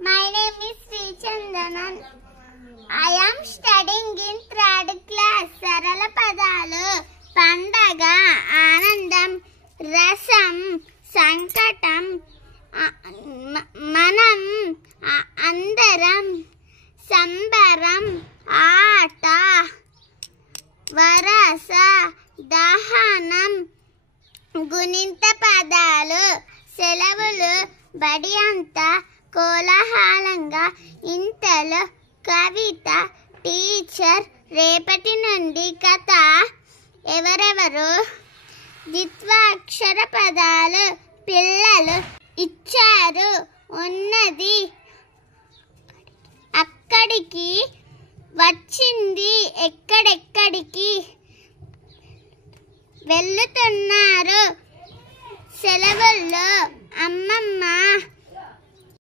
My name is Sri Chandanan. I am studying in 3rd class. సరళ పదాలు పండగ, ఆనందం, రసం, సంకటం, మనం, అందరం, సంబరం, ఆట, వరస, దహనం. గుణింత పదాలు సెలవులు, బడి అంతా, కోలాహలంగా, ఇంతలో, కవిత, టీచర్, రేపటి నుండి, కథ, ఎవరెవరు. ద్విత్వాక్షర పదాలు పిల్లలు, ఇచ్చారు, ఉన్నది, అక్కడికి, వచ్చింది, ఎక్కడెక్కడికి, వెళ్తున్నారు, సెలవుల్లో, అమ్మమ్మ,